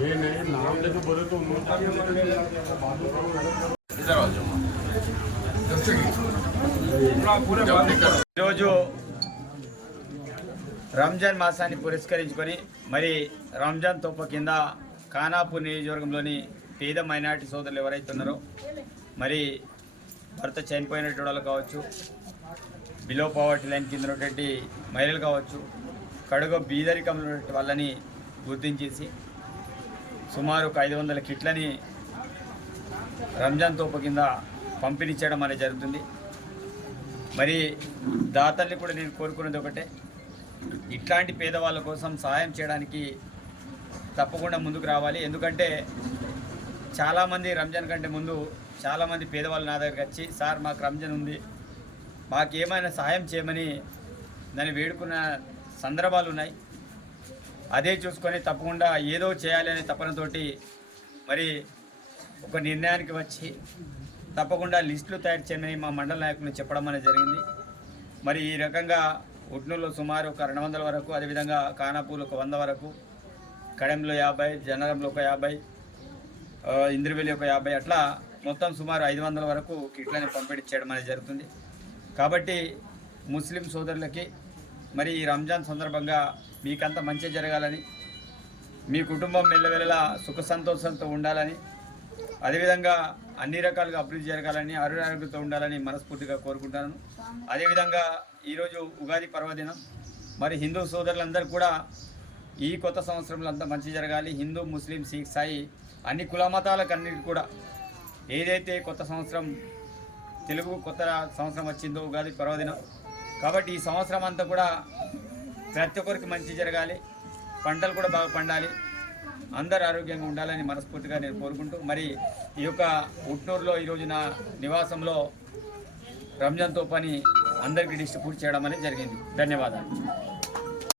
ये नहीं नाम लेके बोले तो ఈరోజు రంజాన్ మాసాన్ని పురస్కరించుకొని మరి రంజాన్ తోప కింద ఖానాపూర్ నియోజకవర్గంలోని పేద మైనార్టీ సోదరులు ఎవరైతే ఉన్నారో మరి భర్త చనిపోయినటువంటి వాళ్ళు కావచ్చు, బిలో పవర్టీ లైన్ కింద ఉన్నటువంటి మహిళలు కావచ్చు, కడుగ బీదరికంలో ఉన్నటువంటి వాళ్ళని గుర్తించేసి సుమారు ఒక 500 కిట్లని రంజాన్ తోప కింద పంపిణీ చేయడం అనేది జరుగుతుంది. మరి దాతల్ని కూడా నేను కోరుకున్నది ఒకటే, ఇట్లాంటి పేదవాళ్ళ కోసం సహాయం చేయడానికి తప్పకుండా ముందుకు రావాలి. ఎందుకంటే చాలామంది రంజాన్ కంటే ముందు చాలామంది పేదవాళ్ళు నా దగ్గరికి వచ్చి, సార్ మాకు రంజాన్ ఉంది, మాకు ఏమైనా సహాయం చేయమని దాన్ని వేడుకున్న సందర్భాలు ఉన్నాయి. అదే చూసుకొని తప్పకుండా ఏదో చేయాలి అనే తపనతోటి మరి ఒక నిర్ణయానికి వచ్చి తప్పకుండా లిస్టులు తయారు చేయమని మా మండల నాయకులు చెప్పడం అనేది జరిగింది. మరి ఈ రకంగా ఉట్నూరులో సుమారు ఒక 200 వరకు, అదేవిధంగా ఖానాపూర్లో ఒక 100 వరకు, కడెంలో 50, జనరంలో ఒక 50, ఇంద్రవెల్లి ఒక 50, అట్లా మొత్తం సుమారు 500 వరకు కిట్లని పంపిణీ చేయడం అనేది జరుగుతుంది. కాబట్టి ముస్లిం సోదరులకి మరి ఈ రంజాన్ సందర్భంగా మీకంతా మంచి జరగాలని, మీ కుటుంబం మెల్లవెల్లలా సుఖ సంతోషంతో ఉండాలని, అదేవిధంగా అన్ని రకాలుగా అభివృద్ధి జరగాలని, ఆరోగ్యంతో ఉండాలని మనస్ఫూర్తిగా కోరుకుంటాను. అదేవిధంగా ఈరోజు ఉగాది పర్వదినం, మరి హిందూ సోదరులందరూ కూడా ఈ కొత్త సంవత్సరంలో అంతా మంచి జరగాలి. హిందూ, ముస్లిం, సిక్, సాయి అన్ని కుల మతాలకు అన్నిటి కూడా ఏదైతే కొత్త సంవత్సరం తెలుగు కొత్త సంవత్సరం వచ్చిందో ఉగాది పర్వదినం, కాబట్టి ఈ సంవత్సరం అంతా కూడా ప్రతి ఒక్కరికి మంచి జరగాలి, పంటలు కూడా బాగా పండాలి, అందరూ ఆరోగ్యంగా ఉండాలని మనస్ఫూర్తిగా నేను కోరుకుంటూ మరి ఈ యొక్క ఉట్నూరులో ఈరోజు నా నివాసంలో రంజాన్ తోపని అందరికీ డిస్ట్రిబ్యూట్ చేయడం అనేది జరిగింది. ధన్యవాదాలు.